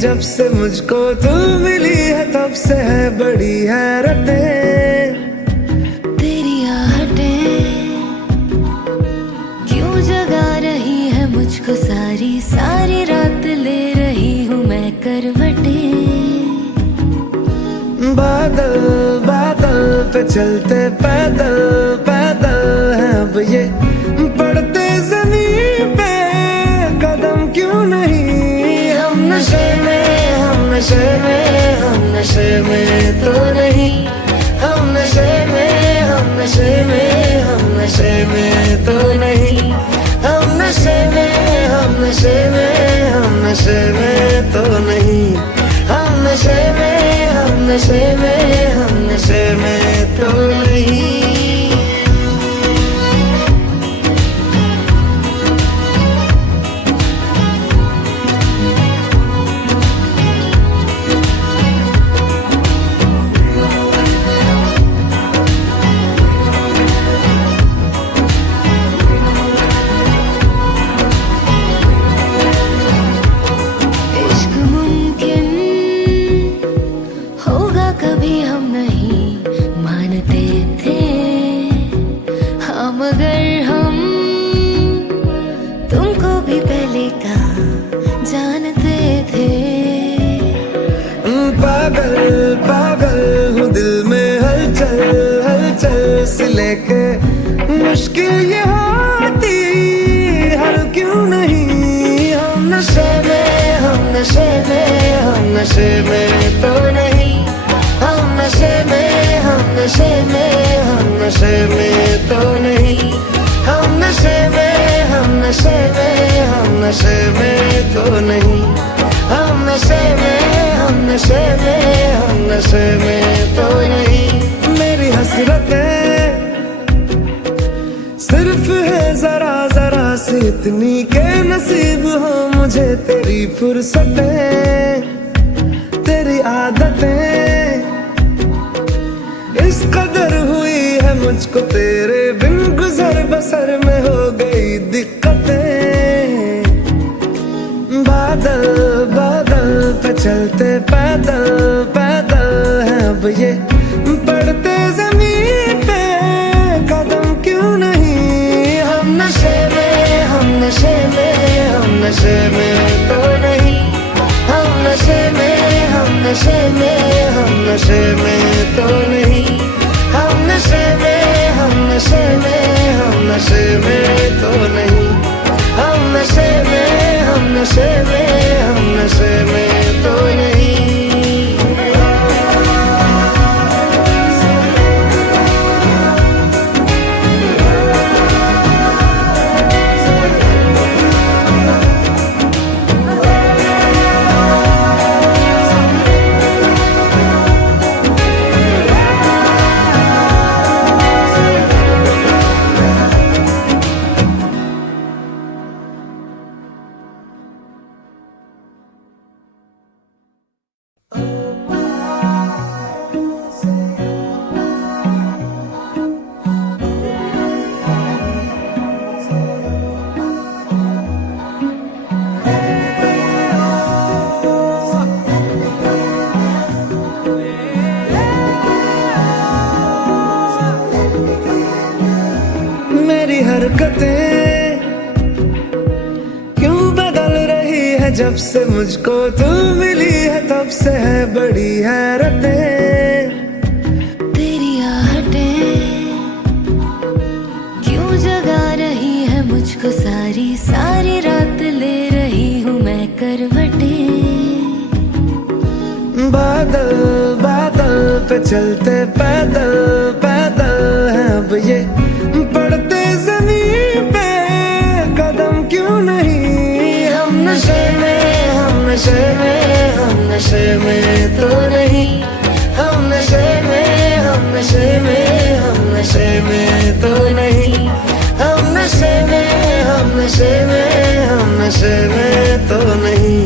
जब से मुझको तू मिली है तब से है बड़ी हैरतें तेरी आहटें क्यों जगा रही है मुझको सारी सारी रात ले रही हूँ मैं करवटें। बादल बादल पे चलते पैदल पैदल है अब ये पड़ते जमीन पे कदम क्यों नहीं। हम नशे में हम नशे में हम नशे में तो नहीं। हम नशे में हम नशे में हम नशे में तो नहीं। हम नशे में हम नशे में हम नशे में तो नहीं। हम नशे में हम नशे में हम नशे में तो नहीं। इश्क मुमकिन होगा कभी हम नहीं मानते थे। हम अगर हम तुमको भी पहले कहा जानते थे। पागल पागल हूँ दिल में हलचल हलचल से लेके मुश्किल ये होती हल क्यों नहीं। हम नशे में हम नशे में हम नशे में तो नहीं। हम नशे में हम नशे में हम नशे में तो नहीं। हम नशे में हम नशे में हम नशे में तो नहीं। हम नशे में हम नशे में हम नशे में तो नहीं। मेरी हसरतें सिर्फ है जरा जरा सी इतनी के नसीब हो मुझे तेरी फुर्सतें तेरी आदतें इस कदर हुई है मुझको तेरे बिन गुजर बसर में हो गई दिक्कतें। बादल बादल पे चलते पैदल पैदल है अब ये पड़ते जमीन पे कदम क्यों नहीं। हम नशे में हम नशे में हम नशे में तो नहीं। हम नशे में हम नशे में हम नशे में तो नहीं। हम नशे में हम नशे में हम नशे में तो नहीं। हम नशे में हम नशे में हम नशे में तो नहीं। मेरी हरकतें क्यों बदल रही है जब से मुझको तू मिली है तब से है बड़ी हैरतें तेरी आहटें क्यों जगा रही है मुझको सारी सारी रात ले रही हूँ मैं करवटें। बादल बादल पे चलते पैदल पैदल है अब ये पड़ते जमीन पे कदम क्यों नहीं। हम नशे में हम नशे में हम नशे में तो नहीं। हम नशे में हम नशे में हम नशे में तो नहीं। हम नशे में हम नशे में हम नशे में तो नहीं।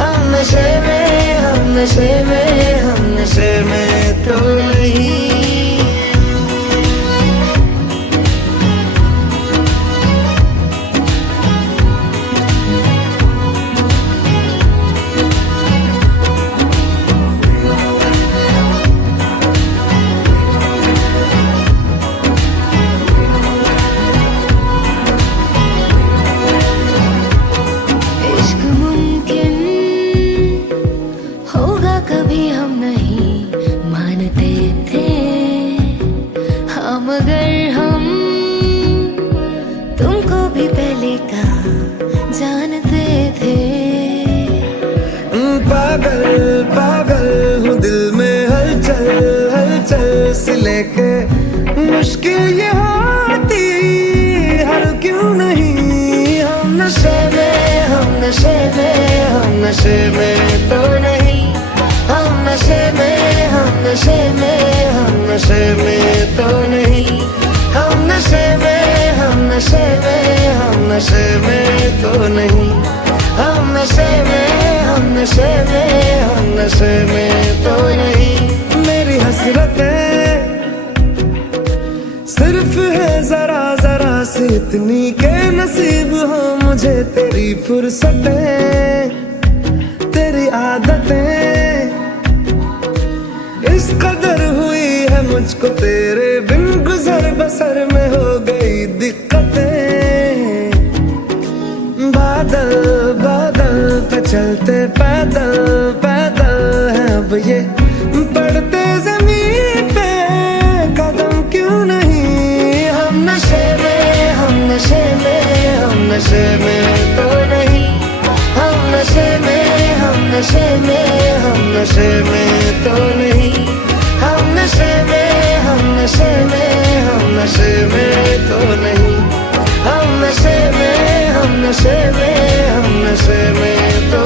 हम नशे में हम नशे में हम नशे में तो नहीं। हलचल से लेके मुश्किल ये होती हल क्यों नहीं। हम नशे में, हम नशे में, हम नशे में तो नहीं। हम नशे में, हम नशे में, हम नशे में तो नहीं। हम नशे में, हम नशे में, हम नशे में तो नहीं। हम नशे में, हम नशे में, हम नशे में तो नहीं। मेरी हसरतें सिर्फ है जरा जरा से इतनी के नसीब हो मुझे तेरी फुर्सतें, तेरी आदतें इस कदर हुई है मुझको तेरे बिन गुजर बसर में हो गई दिक्कतें। बादल बादल पे चलते पैदल पैदल है अब ये पड़ते जमीन पे कदम क्यों नहीं। हम नशे में, हम नशे में, हम नशे में तो नहीं। हम नशे में, हम नशे में, हम नशे में तो नहीं। हम नशे में, हम नशे में, हम नशे में तो नहीं। हम नशे में, हम नशे में, हम नशे में तो